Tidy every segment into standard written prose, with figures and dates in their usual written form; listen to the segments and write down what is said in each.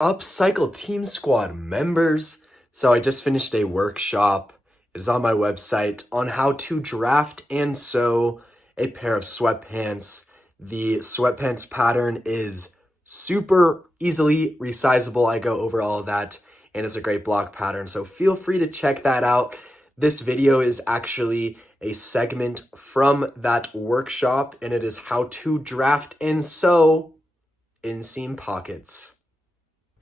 Upcycle Team Squad members. So I just finished a workshop. It is on my website on how to draft and sew a pair of sweatpants. The sweatpants pattern is super easily resizable. I go over all of that, and it's a great block pattern. So feel free to check that out. This video is actually a segment from that workshop, and it is how to draft and sew inseam pockets.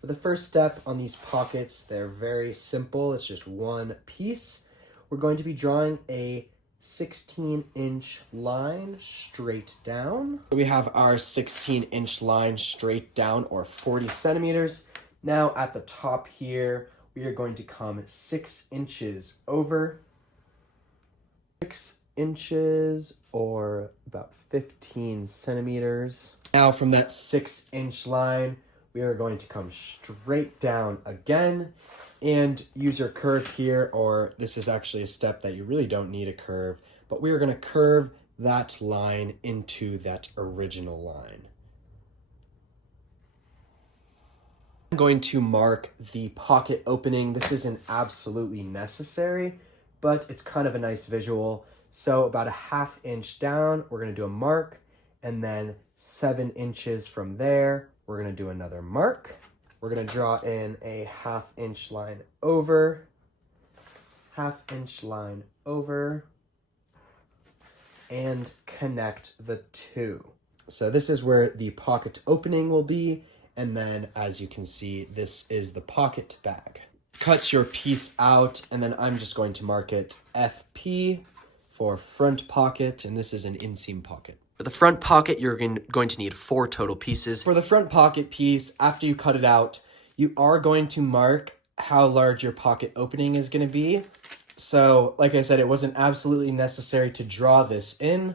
For the first step on these pockets, they're very simple. It's just one piece. We're going to be drawing a 16-inch line straight down. We have our 16-inch line straight down, or 40 centimeters. Now at the top here, we are going to come 6 inches over. 6 inches, or about 15 centimeters. Now from that 6-inch line, we are going to come straight down again and use your curve here, or this is actually a step that you really don't need a curve, but we are going to curve that line into that original line. I'm going to mark the pocket opening. This isn't absolutely necessary, but it's kind of a nice visual. So about a 1/2 inch down, we're going to do a mark, and then 7 inches from there, we're going to do another mark. We're going to draw in a 1/2 inch line over, 1/2 inch line over, and connect the two. So this is where the pocket opening will be, and then as you can see, this is the pocket bag. Cut your piece out, and then I'm just going to mark it FP for front pocket, and this is an inseam pocket. For the front pocket, you're going to need 4 total pieces. For the front pocket piece, after you cut it out, you are going to mark how large your pocket opening is going to be. So, like I said, it wasn't absolutely necessary to draw this in,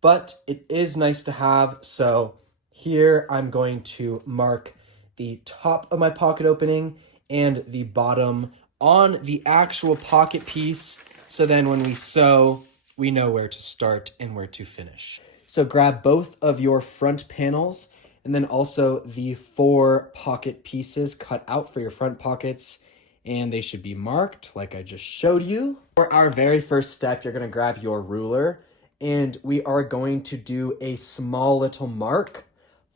but it is nice to have. So here I'm going to mark the top of my pocket opening and the bottom on the actual pocket piece. So then when we sew, we know where to start and where to finish. So grab both of your front panels and then also the 4 pocket pieces cut out for your front pockets, and they should be marked like I just showed you. For our very first step, you're going to grab your ruler, and we are going to do a small little mark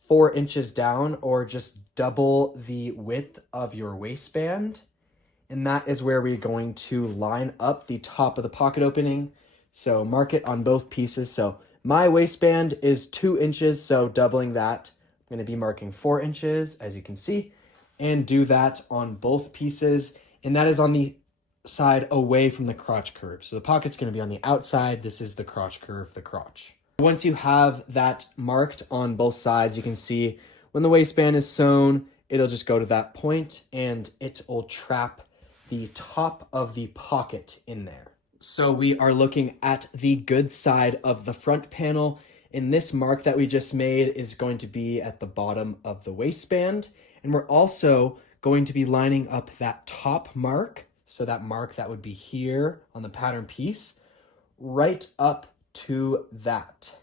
4 inches down, or just double the width of your waistband. And that is where we're going to line up the top of the pocket opening. So mark it on both pieces. So my waistband is 2 inches, so doubling that, I'm going to be marking 4 inches, as you can see, and do that on both pieces. And that is on the side away from the crotch curve. So the pocket's going to be on the outside. This is the crotch curve, the crotch. Once you have that marked on both sides, you can see when the waistband is sewn, it'll just go to that point and it will trap the top of the pocket in there. So we are looking at the good side of the front panel, and this mark that we just made is going to be at the bottom of the waistband. And we're also going to be lining up that top mark, so that mark that would be here on the pattern piece, right up to that.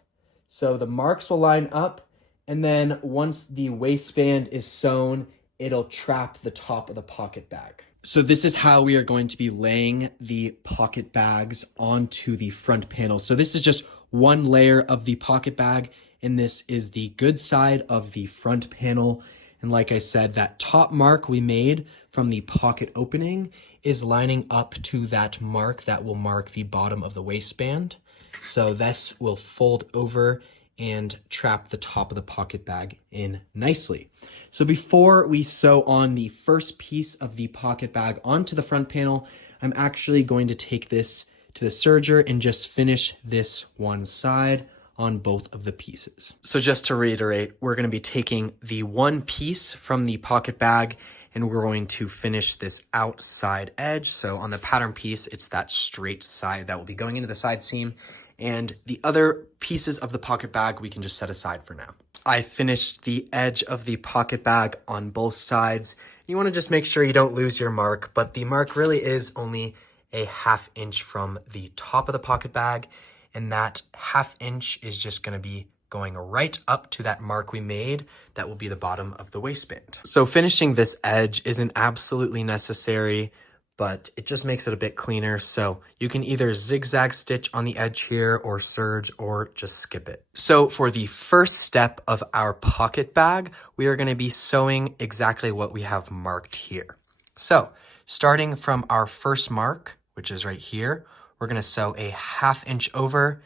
So the marks will line up, and then once the waistband is sewn, it'll trap the top of the pocket bag. So this is how we are going to be laying the pocket bags onto the front panel. So this is just one layer of the pocket bag, and this is the good side of the front panel. And like I said, that top mark we made from the pocket opening is lining up to that mark that will mark the bottom of the waistband. So this will fold over and trap the top of the pocket bag in nicely. So before we sew on the first piece of the pocket bag onto the front panel, I'm actually going to take this to the serger and just finish this one side on both of the pieces. So just to reiterate, we're going to be taking the one piece from the pocket bag and we're going to finish this outside edge. So on the pattern piece, it's that straight side that will be going into the side seam, and the other pieces of the pocket bag we can just set aside for now. I finished the edge of the pocket bag on both sides. You want to just make sure you don't lose your mark, but the mark really is only a 1/2 inch from the top of the pocket bag, and that 1/2 inch is just going to be going right up to that mark we made that will be the bottom of the waistband. So finishing this edge isn't absolutely necessary, but it just makes it a bit cleaner. So you can either zigzag stitch on the edge here or serge or just skip it. So for the first step of our pocket bag, we are going to be sewing exactly what we have marked here. So starting from our first mark, which is right here, we're going to sew a 1/2 inch over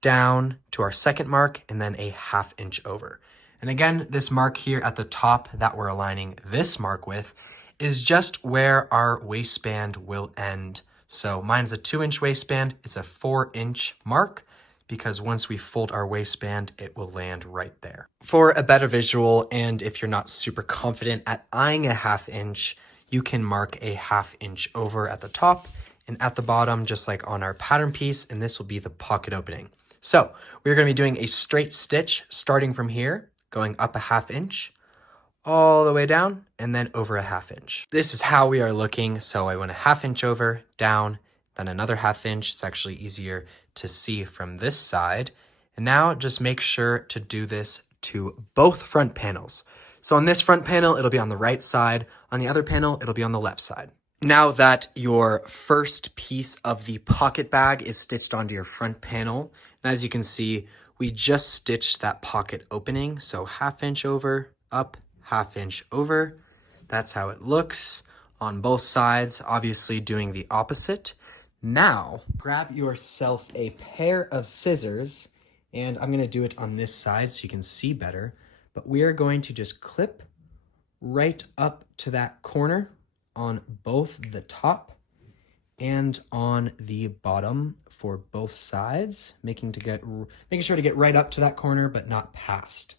down to our second mark and then a 1/2 inch over. And again, this mark here at the top that we're aligning this mark with is just where our waistband will end. So mine's a 2-inch waistband. It's a 4-inch mark because once we fold our waistband, it will land right there. For a better visual, and if you're not super confident at eyeing a 1/2 inch, you can mark a 1/2 inch over at the top and at the bottom, just like on our pattern piece, and this will be the pocket opening. So we're going to be doing a straight stitch starting from here, going up a 1/2 inch, all the way down, and then over a 1/2 inch. This is how we are looking. So I went a 1/2 inch over, down, then another 1/2 inch. It's actually easier to see from this side. And now just make sure to do this to both front panels. So on this front panel, it'll be on the right side. On the other panel, it'll be on the left side. Now that your first piece of the pocket bag is stitched onto your front panel, and as you can see, we just stitched that pocket opening. So 1/2 inch over, up, 1/2 inch over. That's how it looks on both sides, obviously doing the opposite. Now, grab yourself a pair of scissors, and I'm gonna do it on this side so you can see better, but we are going to just clip right up to that corner on both the top and on the bottom for both sides, making sure to get right up to that corner, but not past.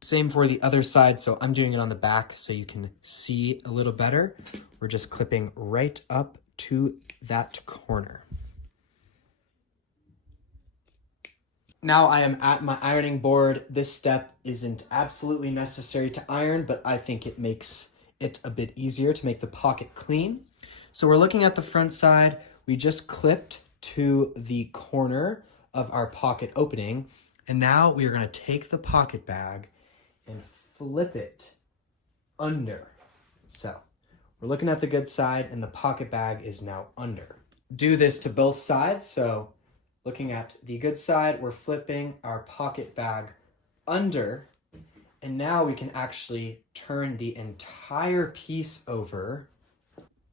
Same for the other side, so I'm doing it on the back so you can see a little better. We're just clipping right up to that corner. Now I am at my ironing board. This step isn't absolutely necessary to iron, but I think it makes it a bit easier to make the pocket clean. So we're looking at the front side. We just clipped to the corner of our pocket opening, and now we are going to take the pocket bag and flip it under. So we're looking at the good side and the pocket bag is now under. Do this to both sides. So looking at the good side, we're flipping our pocket bag under, and now we can actually turn the entire piece over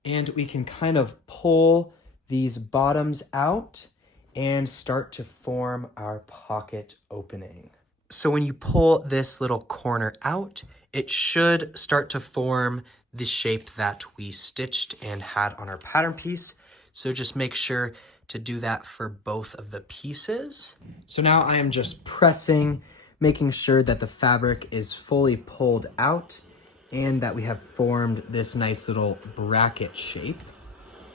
and we can kind of pull these bottoms out and start to form our pocket opening. So when you pull this little corner out, it should start to form the shape that we stitched and had on our pattern piece. So just make sure to do that for both of the pieces. So now I am just pressing, making sure that the fabric is fully pulled out and that we have formed this nice little bracket shape.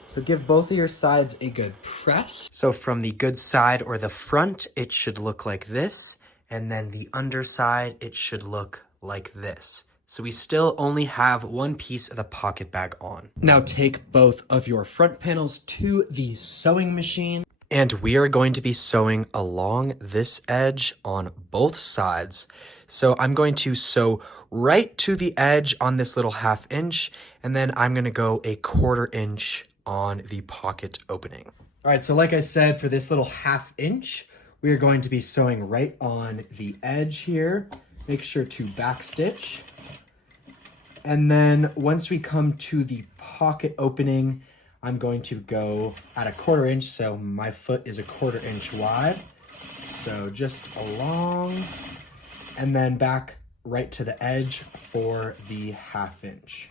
So give both of your sides a good press. So from the good side or the front, it should look like this. And then the underside, it should look like this. So we still only have one piece of the pocket bag on. Now take both of your front panels to the sewing machine. And we are going to be sewing along this edge on both sides. So I'm going to sew right to the edge on this little 1/2 inch, and then I'm going to go a 1/4 inch on the pocket opening. All right, so like I said, for this little 1/2 inch, we are going to be sewing right on the edge here. Make sure to backstitch. And then once we come to the pocket opening, I'm going to go at a 1/4 inch, so my foot is a 1/4 inch wide. So just along, and then back right to the edge for the 1/2 inch.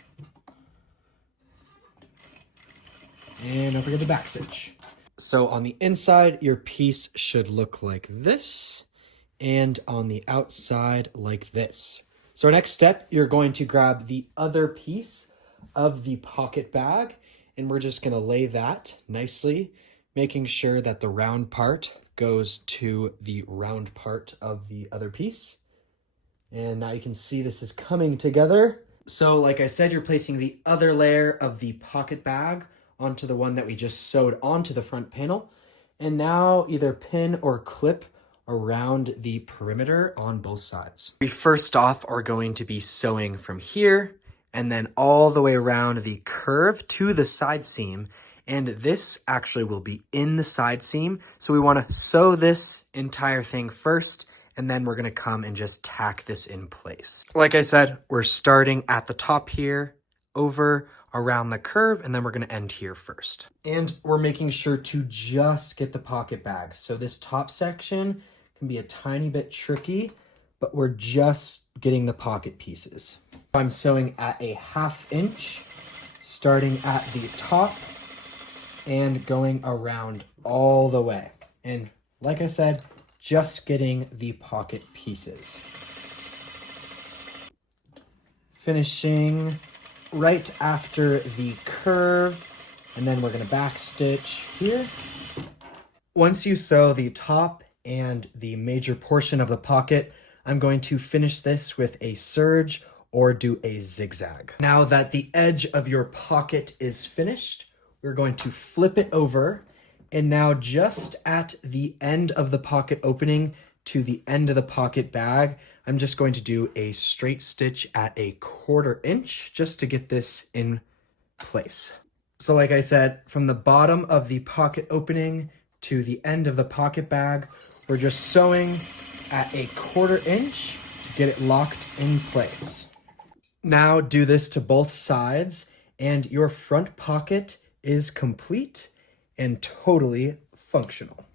And don't forget the backstitch. So on the inside, your piece should look like this, and on the outside like this. So our next step, you're going to grab the other piece of the pocket bag, and we're just gonna lay that nicely, making sure that the round part goes to the round part of the other piece. And now you can see this is coming together. So like I said, you're placing the other layer of the pocket bag onto the one that we just sewed onto the front panel. And now either pin or clip around the perimeter on both sides. We first off are going to be sewing from here and then all the way around the curve to the side seam. And this actually will be in the side seam. So we want to sew this entire thing first, and then we're going to come and just tack this in place. Like I said, we're starting at the top here, over around the curve, and then we're going to end here first. And we're making sure to just get the pocket bag. So this top section can be a tiny bit tricky, but we're just getting the pocket pieces. I'm sewing at a 1/2 inch, starting at the top and going around all the way. And like I said, just getting the pocket pieces. Finishing right after the curve, and then we're gonna back stitch here. Once you sew the top and the major portion of the pocket, I'm going to finish this with a serge or do a zigzag. Now that the edge of your pocket is finished, we're going to flip it over, and now just at the end of the pocket opening to the end of the pocket bag, I'm just going to do a straight stitch at a 1/4 inch just to get this in place. So like I said, from the bottom of the pocket opening to the end of the pocket bag, we're just sewing at a 1/4 inch to get it locked in place. Now do this to both sides, and your front pocket is complete and totally functional.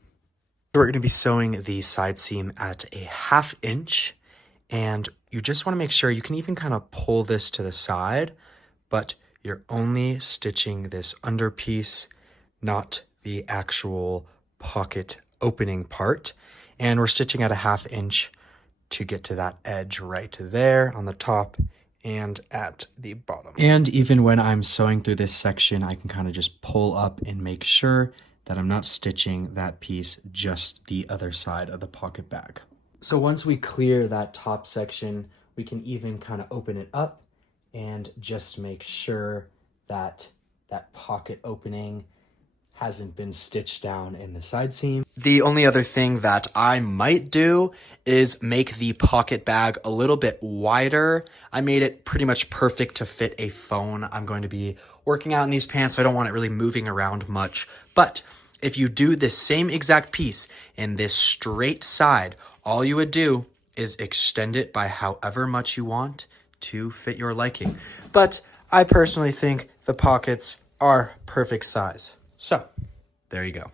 We're going to be sewing the side seam at a 1/2 inch, and you just want to make sure you can even kind of pull this to the side, but you're only stitching this under piece, not the actual pocket opening part. And we're stitching at a 1/2 inch to get to that edge right there on the top and at the bottom. And even when I'm sewing through this section, I can kind of just pull up and make sure that I'm not stitching that piece just the other side of the pocket bag. So once we clear that top section, we can even kind of open it up and just make sure that that pocket opening hasn't been stitched down in the side seam. The only other thing that I might do is make the pocket bag a little bit wider. I made it pretty much perfect to fit a phone. I'm going to be working out in these pants, so I don't want it really moving around much. But if you do the same exact piece in this straight side, all you would do is extend it by however much you want to fit your liking. But I personally think the pockets are perfect size. So there you go.